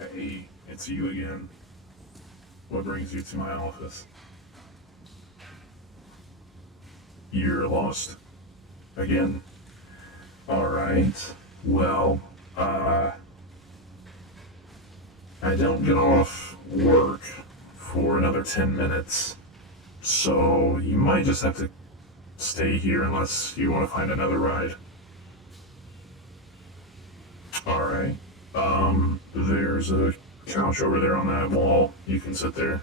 Hey, it's you again. What brings you to my office? You're lost. Again? Alright. Well, uh, I don't get off work for another 10 minutes, so you might just have to stay here unless you want to find another ride. Alright. There's a couch over there on that wall. You can sit there.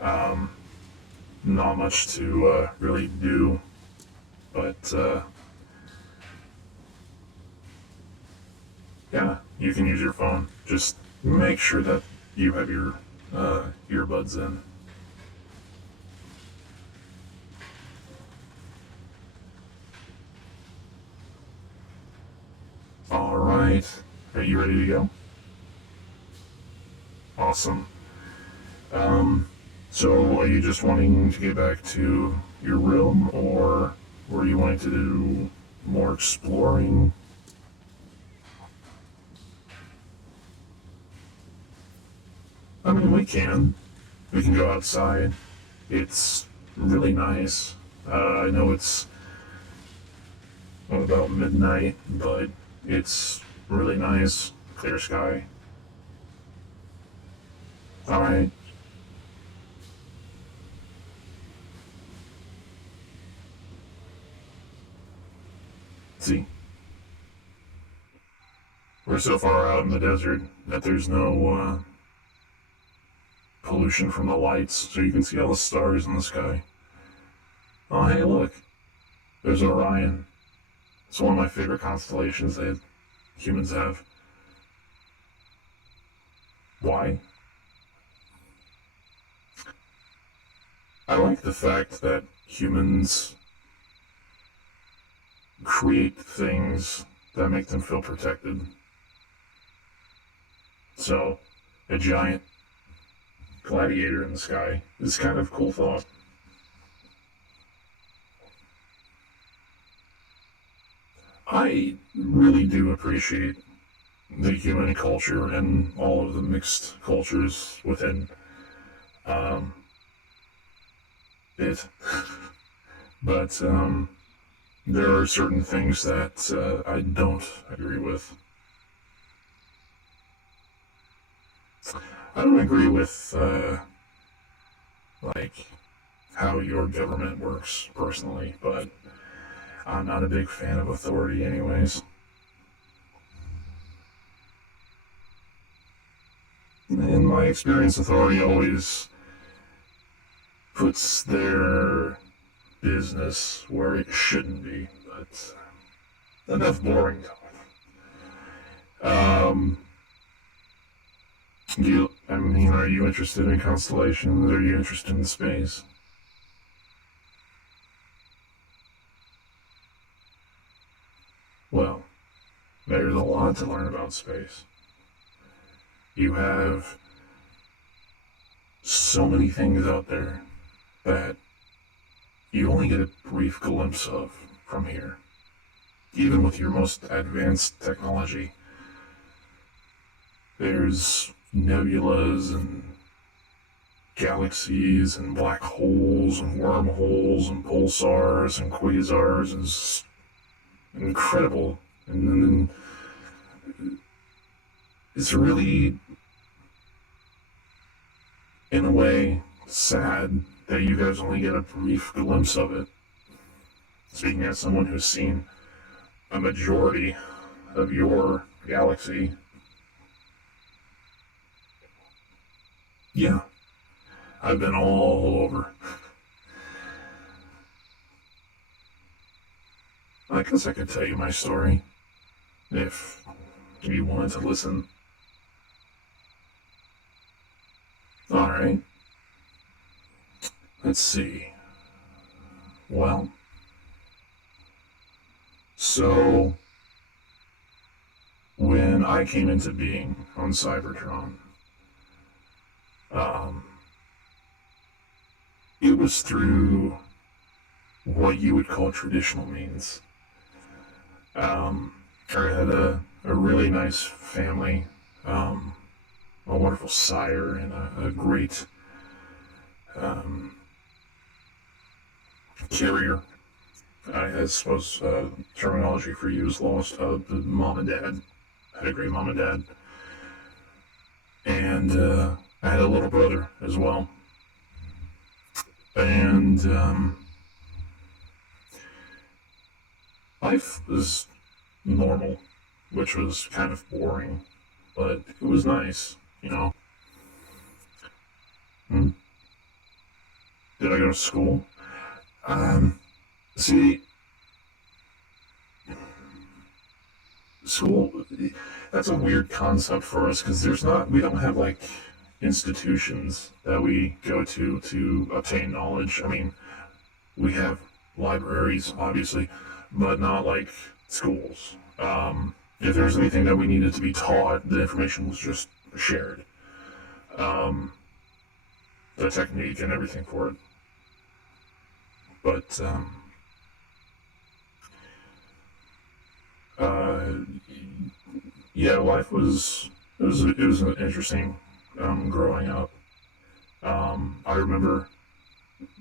Um, Not much to really do, but yeah, you can use your phone. Just make sure that you have your earbuds in. All right, are you ready to go? Awesome. Um, so are you just wanting to get back to your room, or were you wanting to do more exploring? I mean, we can go outside. It's really nice. I know it's about midnight, but it's really nice, clear sky. All right. See, we're so far out in the desert that there's no pollution from the lights, so you can see all the stars in the sky. Oh, hey, look, there's Orion. It's one of my favorite constellations that humans have. Why? I like the fact that humans create things that make them feel protected. So, a giant gladiator in the sky is kind of a cool thought. I really do appreciate the human culture and all of the mixed cultures within um, it. But there are certain things that I don't agree with. I don't agree with like how your government works personally, but I'm not a big fan of authority, anyways. In my experience, authority always puts their business where it shouldn't be. But enough boring talk. I mean, are you interested in constellations? Are you interested in space? Well, there's a lot to learn about space. You have so many things out there that you only get a brief glimpse of from here. Even with your most advanced technology, there's nebulas and galaxies and black holes and wormholes and pulsars and quasars is incredible. And then it's really, in a way, sad that you guys only get a brief glimpse of it. Speaking as someone who's seen a majority of your galaxy, yeah, I've been all over. I guess I could tell you my story if you wanted to listen. Alright, let's see. Well, so when I came into being on Cybertron, um, it was through what you would call traditional means. I had a really nice family. Um, a wonderful sire and a great carrier. I suppose terminology for you is lost. The mom and dad. I had a great mom and dad. And I had a little brother as well. And life was normal, which was kind of boring, but it was nice, you know. Did I go to school? See, school, that's a weird concept for us because we don't have like institutions that we go to obtain knowledge. I mean, we have libraries, obviously, but not like schools. If there was anything that we needed to be taught, the information was just shared. The technique and everything for it. But, yeah, life was, it was interesting, growing up. I remember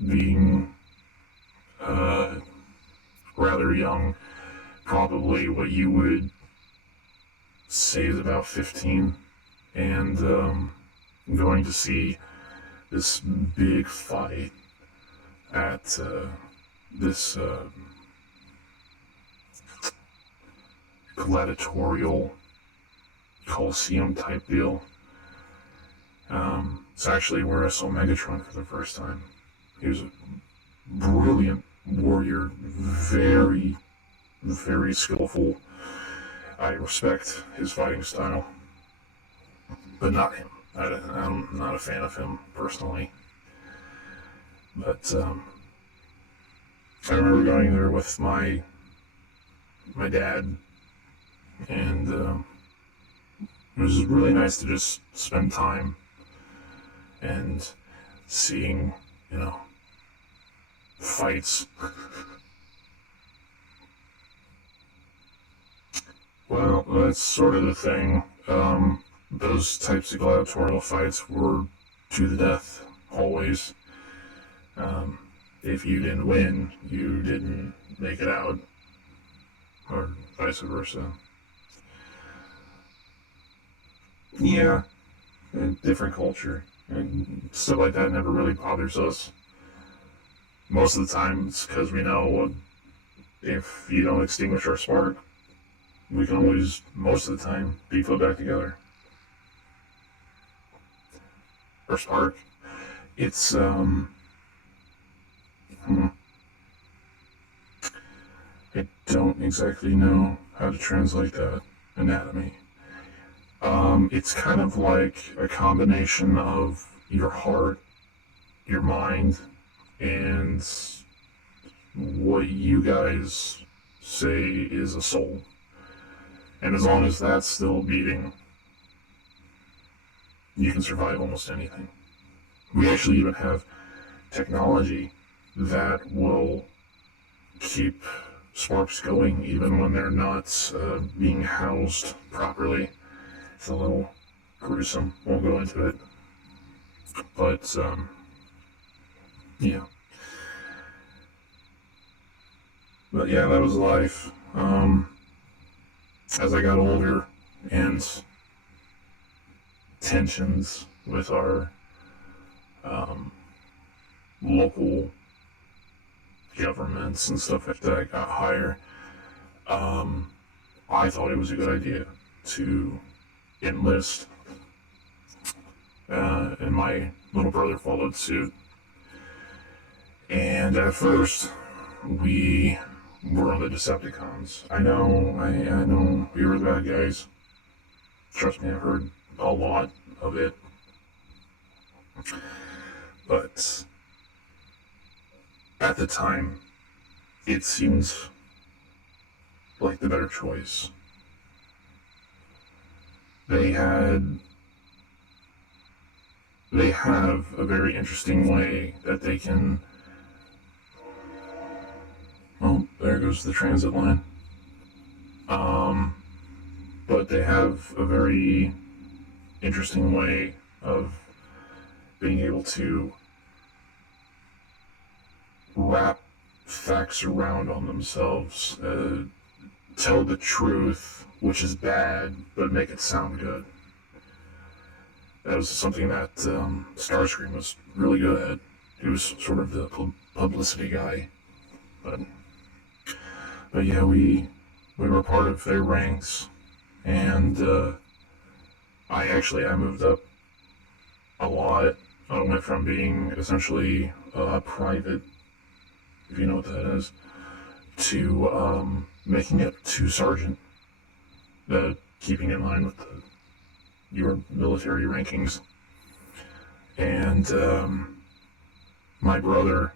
being, rather young, probably what you would say is about 15, and, going to see this big fight at, this, gladiatorial Coliseum type deal. It's actually where I saw Megatron for the first time. He was a brilliant warrior, very, very skillful. I respect his fighting style, but not him. I'm not a fan of him personally. But I remember going there with my dad, and it was really nice to just spend time and seeing, you know, fights. Well, that's sort of the thing. Those types of gladiatorial fights were to the death, always. If you didn't win, you didn't make it out, or vice versa. Yeah, different culture, and stuff like that never really bothers us. Most of the time, it's because we know if you don't extinguish our spark, we can always, most of the time, be put back together. Our spark, it's, I don't exactly know how to translate that anatomy. It's kind of like a combination of your heart, your mind, and what you guys say is a soul. And as long as that's still beating, you can survive almost anything. We actually even have technology that will keep sparks going even when they're not being housed properly. It's a little gruesome. Won't go into it. But, yeah. But yeah, that was life. As I got older and tensions with our local governments and stuff like that got higher, I thought it was a good idea to enlist, and my little brother followed suit. And at first, we were on the Decepticons. I know, we were the bad guys. Trust me, I've heard a lot of it. But at the time, it seemed like the better choice. They have a very interesting way that they can. Oh, there goes the transit line. But they have a very interesting way of being able to wrap facts around on themselves, tell the truth, which is bad, but make it sound good. That was something that Starscream was really good at. He was sort of the publicity guy, but yeah, we were part of their ranks, and I moved up a lot. I went from being essentially private, if you know what that is, to making it to sergeant, keeping in line with your military rankings. And my brother,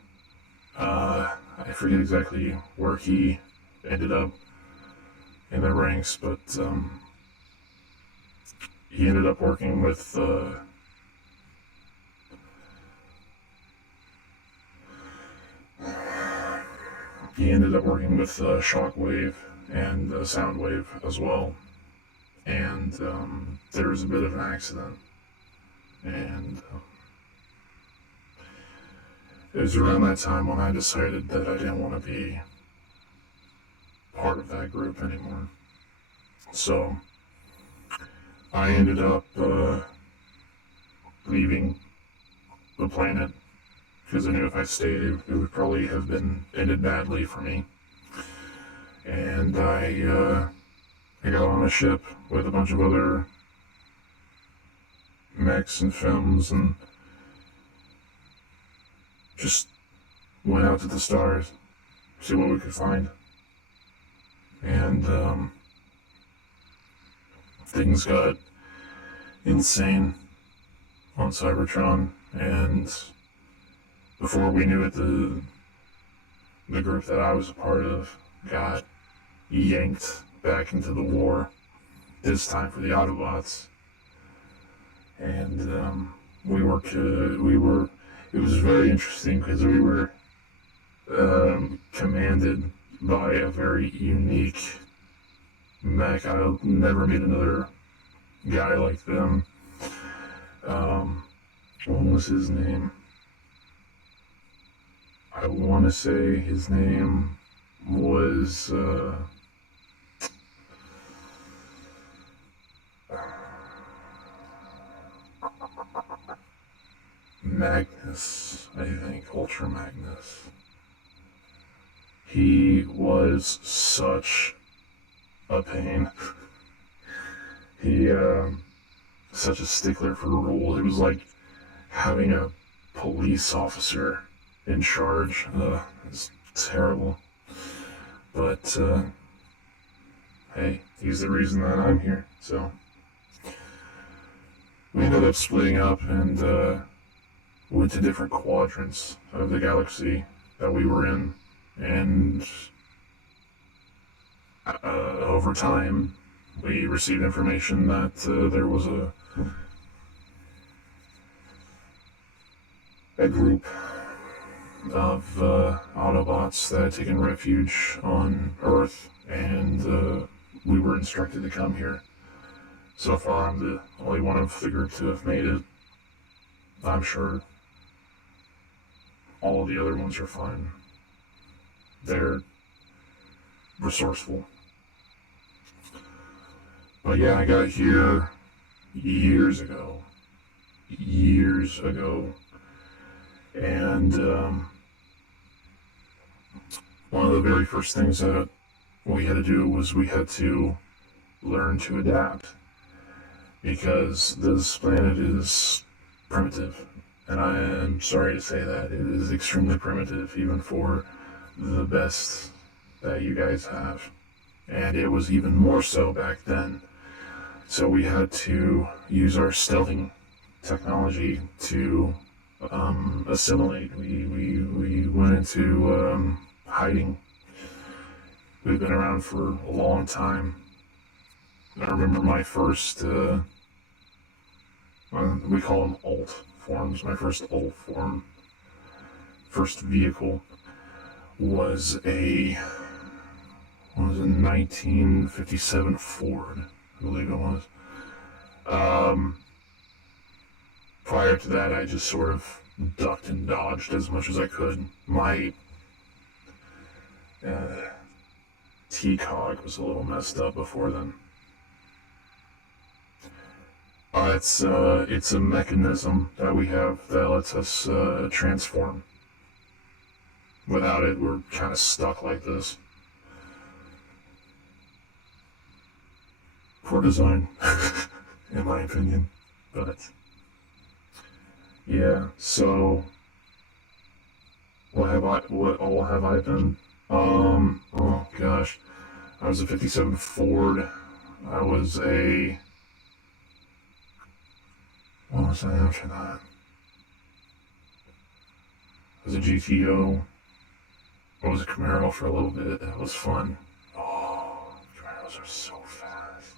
I forget exactly where he ended up in the ranks, but he ended up working with Shockwave and Soundwave as well. And there was a bit of an accident, and it was around that time when I decided that I didn't want to be part of that group anymore. So I ended up leaving the planet, because I knew if I stayed, it would probably have been ended badly for me. And I got on a ship with a bunch of other mechs and films and just went out to the stars, see what we could find. And things got insane on Cybertron, and before we knew it, the group that I was a part of got yanked back into the war, this time for the Autobots. And it was very interesting because we were commanded by a very unique mech. I'll never meet another guy like them. What was his name? I want to say his name was Magnus, I think, Ultra Magnus. He was such a pain. He, such a stickler for rules. It was like having a police officer in charge. It's terrible. But, hey, he's the reason that I'm here, so. We ended up splitting up and, went to different quadrants of the galaxy that we were in, and over time we received information that there was a group of Autobots that had taken refuge on Earth, and we were instructed to come here. So far, I'm the only one of the group to have made it. I'm sure all of the other ones are fine. They're resourceful. But yeah, I got here years ago. And one of the very first things that we had to do was we had to learn to adapt. Because this planet is primitive. And I am sorry to say that. It is extremely primitive, even for the best that you guys have. And it was even more so back then. So we had to use our stealthing technology to assimilate. We went into hiding. We've been around for a long time. I remember my first, we call them alt forms. My first alt form, first vehicle, was a 1957 Ford, I believe it was. prior to that, I just sort of ducked and dodged as much as I could. My T-cog was a little messed up before then. It's a mechanism that we have that lets us transform. Without it, we're kind of stuck like this. Poor design, in my opinion. But yeah, so what all have I been? Oh gosh, I was a '57 Ford. I was a what was I after that? I was a GTO. I was a Camaro for a little bit. That was fun. Oh, Camaros are so fast.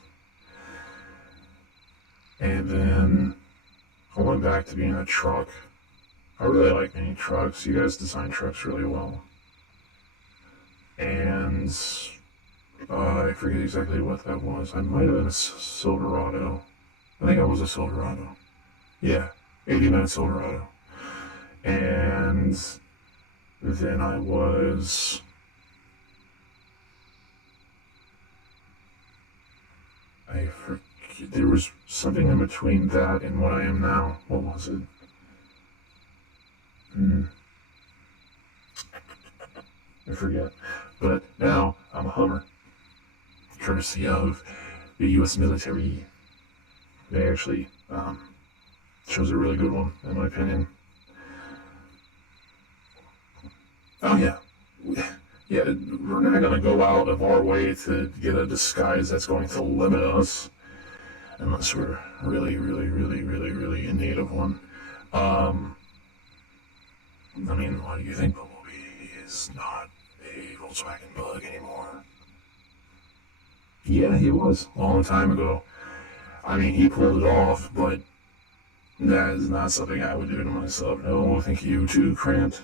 And then I went back to being a truck. I really like mini trucks. You guys design trucks really well. And I forget exactly what that was. I might have been a Silverado. I think I was a Silverado. Yeah, 89 Silverado. And then I was... I forget. There was something in between that and what I am now. What was it? I forget. But now I'm a Hummer. Courtesy of the U.S. military. They actually chose a really good one, in my opinion. Oh, yeah. Yeah, we're not going to go out of our way to get a disguise that's going to limit us. Unless we're really in need of one. I mean, why do you think Bumblebee is not a Volkswagen Bug anymore? Yeah, he was a long time ago. I mean, he pulled it off, but that is not something I would do to myself. No, thank you too, Krant.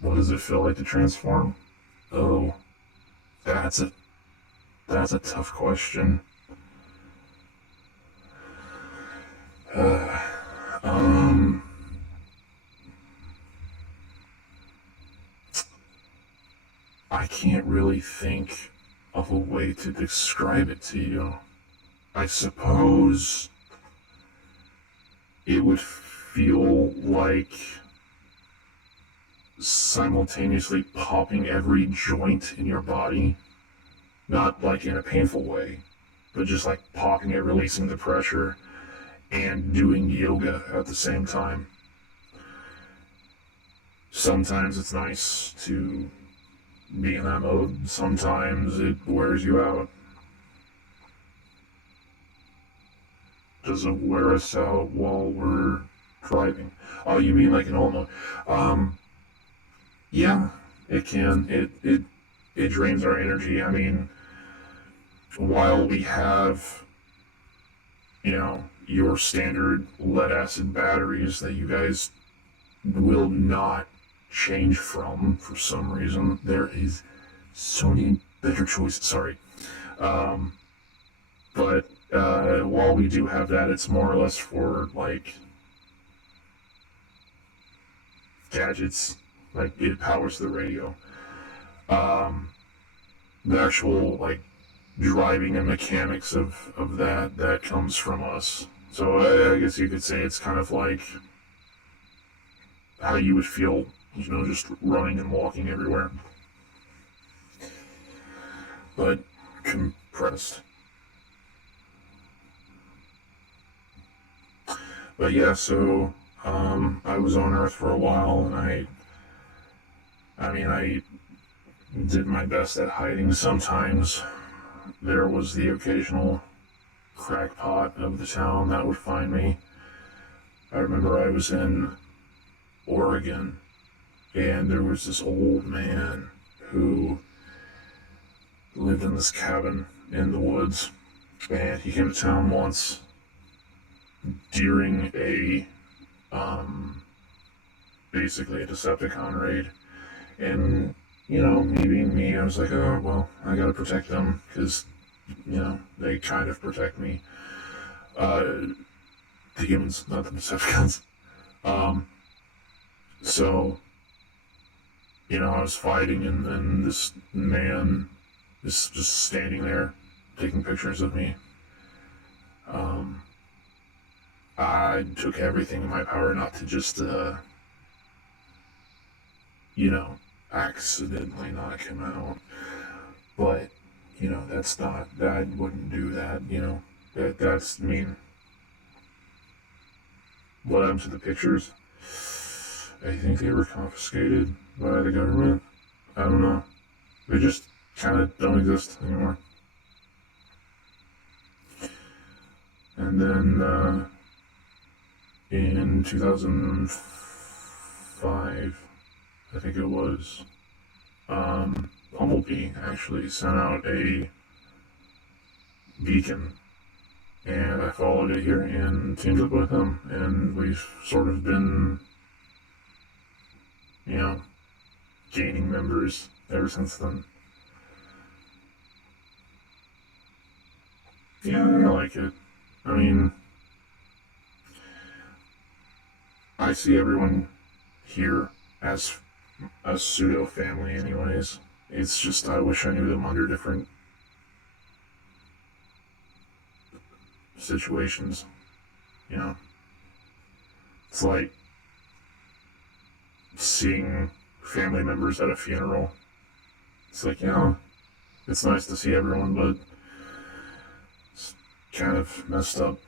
What does it feel like to transform? Oh, that's a tough question. I can't really think of a way to describe it to you. I suppose it would feel like simultaneously popping every joint in your body. Not like in a painful way, but just like popping it, releasing the pressure, and doing yoga at the same time. Sometimes it's nice to be in that mode. Sometimes it wears you out. Does it wear us out while we're driving? Oh, you mean like in alt mode? Yeah, it can. It drains our energy. I mean, while we have, your standard lead acid batteries that you guys will not change from for some reason, there is so many better choices. Sorry. But while we do have that, it's more or less for like gadgets. Like it powers the radio. The actual like driving and mechanics of that comes from us. So I guess you could say it's kind of like how you would feel, just running and walking everywhere. But compressed. But yeah, so I was on Earth for a while, and I did my best at hiding. Sometimes there was the occasional crackpot of the town that would find me. I remember I was in Oregon, and there was this old man who lived in this cabin in the woods, and he came to town once during a basically a Decepticon raid, and me being me, I was like, oh well, I gotta protect them because they kind of protect me. The humans, not the Decepticons. So, I was fighting, and this man is just standing there taking pictures of me. I took everything in my power not to just, accidentally knock him out. But, I wouldn't do that, that's mean. What happened to the pictures? I think they were confiscated by the government. I don't know. They just kind of don't exist anymore. And then, in 2005, I think it was, Bumblebee actually sent out a beacon, and I followed it here and teamed up with him, and we've sort of been, gaining members ever since then. Yeah, I like it. I mean, I see everyone here as a pseudo family, anyways. It's just I wish I knew them under different situations. It's like seeing family members at a funeral. It's like, it's nice to see everyone, but it's kind of messed up.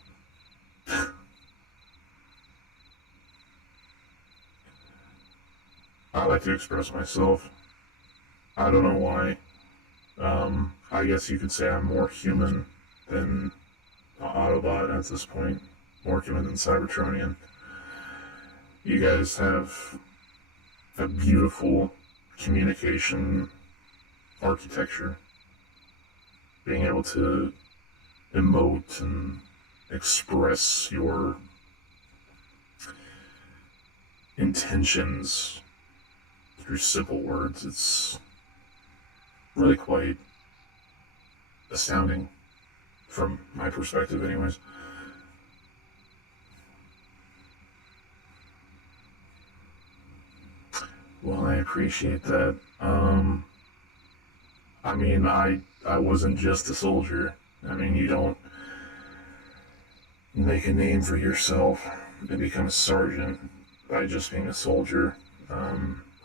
I like to express myself. I don't know why. I guess you could say I'm more human than Autobot at this point. More human than Cybertronian. You guys have a beautiful communication architecture. Being able to emote and express your intentions through simple words. It's really quite astounding from my perspective, anyways. Well, I appreciate that. I wasn't just a soldier. You don't make a name for yourself and become a sergeant by just being a soldier.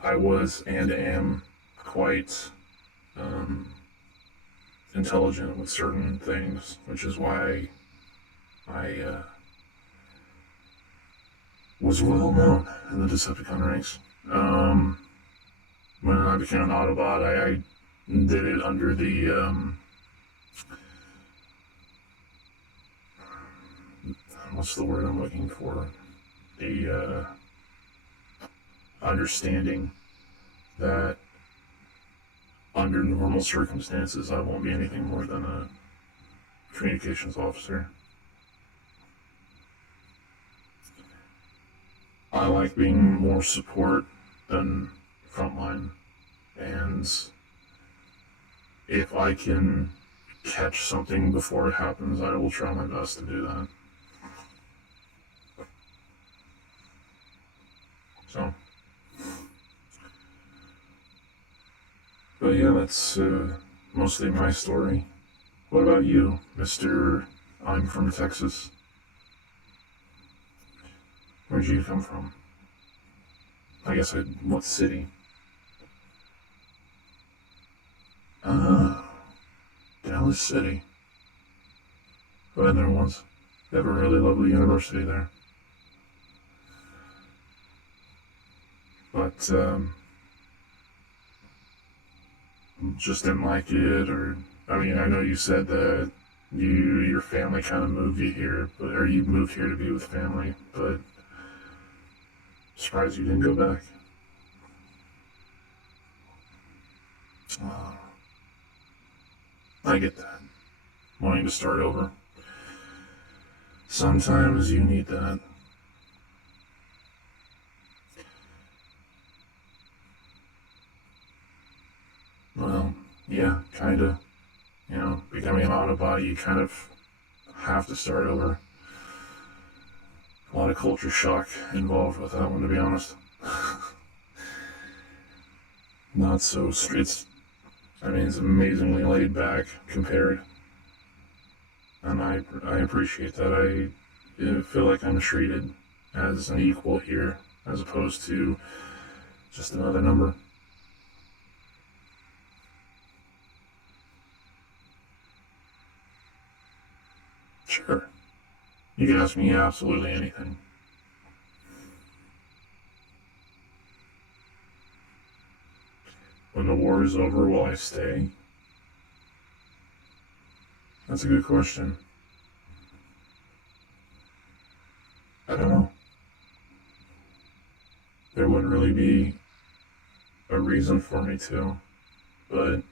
I was and am quite intelligent with certain things, which is why I was well known in the Decepticon ranks. When I became an Autobot, I did it under the what's the word I'm looking for? The understanding that under normal circumstances I won't be anything more than a communications officer. I like being more support than frontline, and if I can catch something before it happens, I will try my best to do that. So, but yeah, that's mostly my story. What about you, Mr. I'm from Texas? Where'd you come from? I guess what city? Ah, Dallas City. I've been there once. They have a really lovely university there. But, just didn't like it, or, I know you said that your family kind of moved you here, or you moved here to be with family, but surprised you didn't go back. Oh, I get that. Wanting to start over. Sometimes you need that. Well, yeah, kinda. Becoming an Autobot, you kind of have to start over. a lot of culture shock involved with that one, to be honest. Not so straight. I mean, it's amazingly laid back compared, and I appreciate that. I feel like I'm treated as an equal here, as opposed to just another number. Sure. You can ask me absolutely anything. When the war is over, will I stay? That's a good question. I don't know. There wouldn't really be a reason for me to, but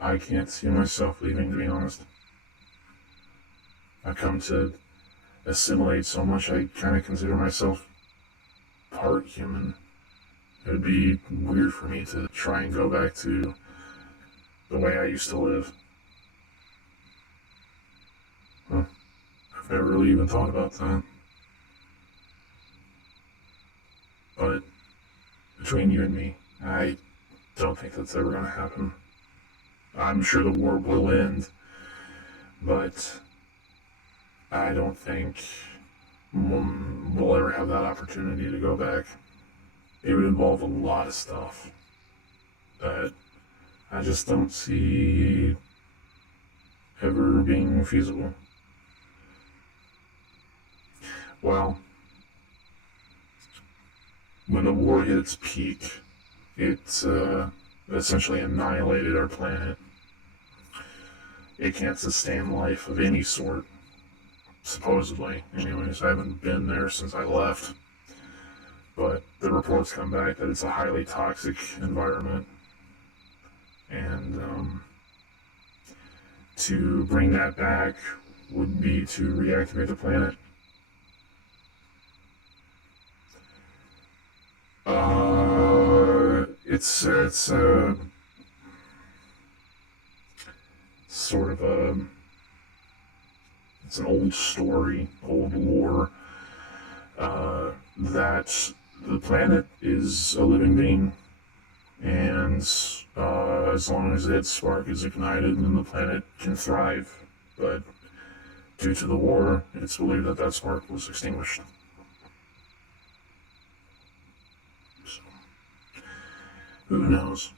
I can't see myself leaving, to be honest. I've come to assimilate so much, I kind of consider myself part human. It would be weird for me to try and go back to the way I used to live. Huh. I've never really even thought about that. But between you and me, I don't think that's ever going to happen. I'm sure the war will end, but I don't think we'll ever have that opportunity to go back. It would involve a lot of stuff that I just don't see ever being feasible. Well, when the war hit its peak, it essentially annihilated our planet. It can't sustain life of any sort, supposedly. Anyways, I haven't been there since I left. But the reports come back that it's a highly toxic environment. And to bring that back would be to reactivate the planet. It's sort of it's an old story, old lore, that the planet is a living being, and as long as its spark is ignited, then the planet can thrive. But due to the war, it's believed that that spark was extinguished. So, who knows?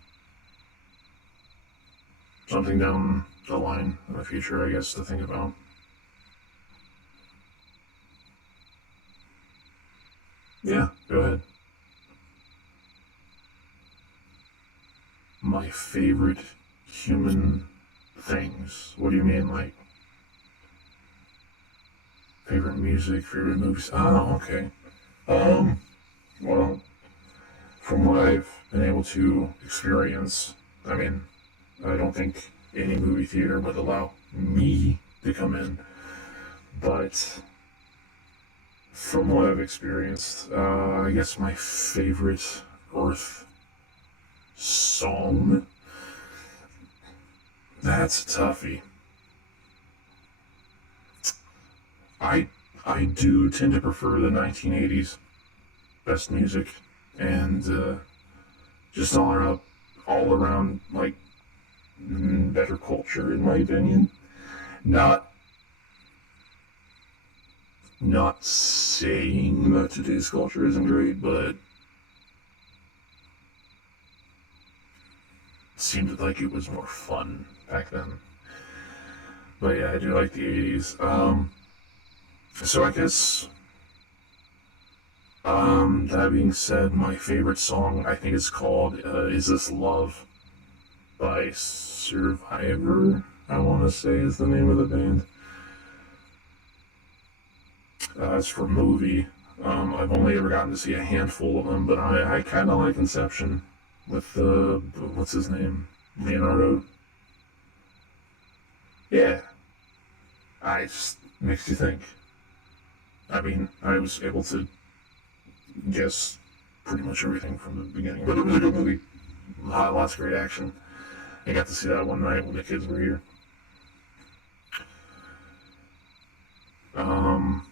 Something down the line in the future, I guess, to think about. Yeah, go ahead. My favorite human things. What do you mean, like favorite music, favorite movies? Oh, okay. Well, from what I've been able to experience, I mean, I don't think any movie theater would allow me to come in, but from what I've experienced, I guess my favorite Earth song, that's a toughie. I do tend to prefer the 1980s best music, and just all around like better culture in my opinion. Not not saying that today's culture isn't great, but it seemed like it was more fun back then. But yeah, I do like the 80s. So I guess, that being said, my favorite song, I think it's called Is This Love by Survivor, I want to say is the name of the band. It's for movie. I've only ever gotten to see a handful of them, but I kind of like Inception with, what's his name? Leonardo. Yeah. I just makes you think. I mean, I was able to guess pretty much everything from the beginning, but it was a good movie. Lots of great action. I got to see that one night when the kids were here. Um,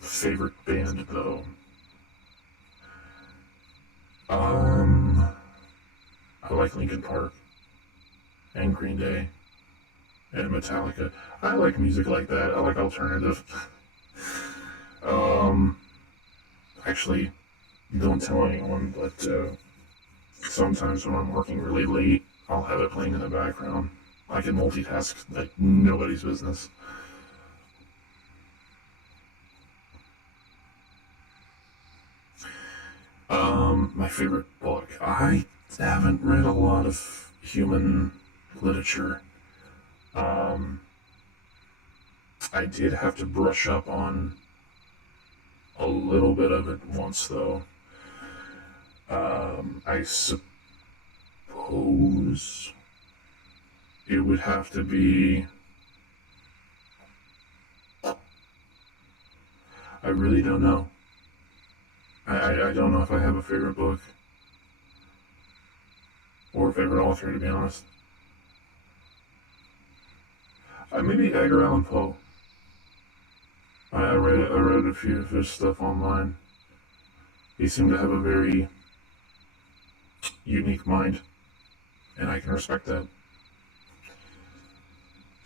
favorite band though. I like Linkin Park and Green Day and Metallica. I like music like that. I like alternative. um, actually, don't tell anyone, but sometimes when I'm working really late, I'll have it playing in the background. I can multitask like nobody's business. My favorite book. I haven't read a lot of human literature. Um, I did have to brush up on a little bit of it once, though. I suppose it would have to be. I really don't know. I don't know if I have a favorite book or a favorite author, to be honest. Maybe Edgar Allan Poe. I read a few of his stuff online. He seemed to have a very unique mind, and I can respect that.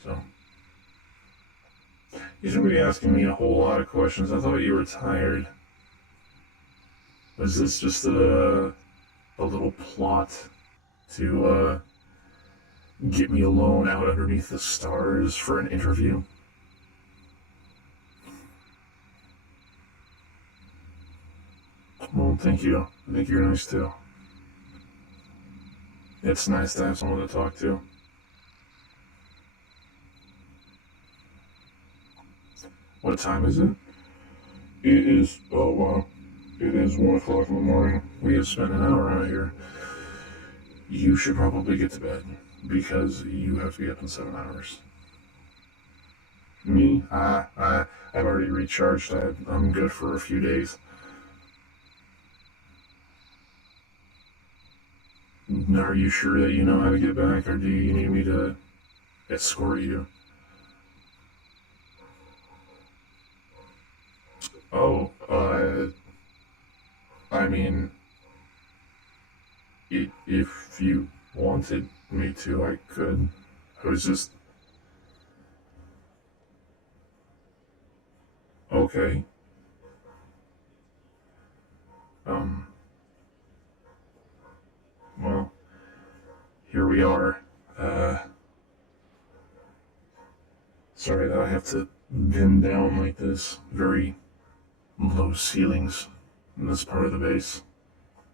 So, you shouldn't be asking me a whole lot of questions. I thought you were tired. Was this just a little plot to get me alone out underneath the stars for an interview? Well, thank you. I think you're nice too. It's nice to have someone to talk to. What time is it? It is, oh wow, it is 1 o'clock in the morning. We have spent an hour out here. You should probably get to bed because you have to be up in 7 hours. Me? I've already recharged. I'm good for a few days. Are you sure that you know how to get back, or do you need me to escort you? Oh, I mean, if you wanted me to, I could. I was just okay. Um, well, here we are. Uh, Sorry that I have to bend down like this. Very low ceilings in this part of the base.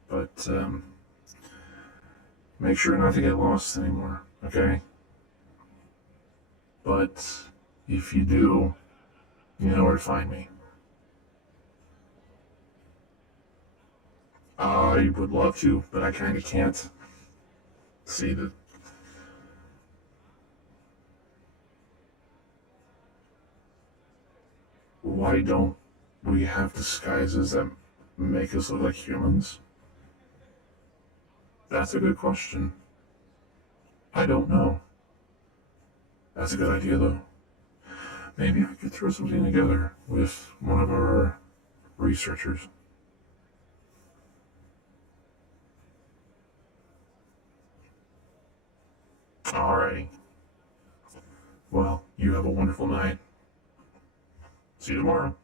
But make sure not to get lost anymore, okay? But if you do, you know where to find me. I would love to, but I kind of can't. See that. Why don't we have disguises that make us look like humans? That's a good question. I don't know. That's a good idea, though. Maybe I could throw something together with one of our researchers. Alrighty. Well, you have a wonderful night. See you tomorrow.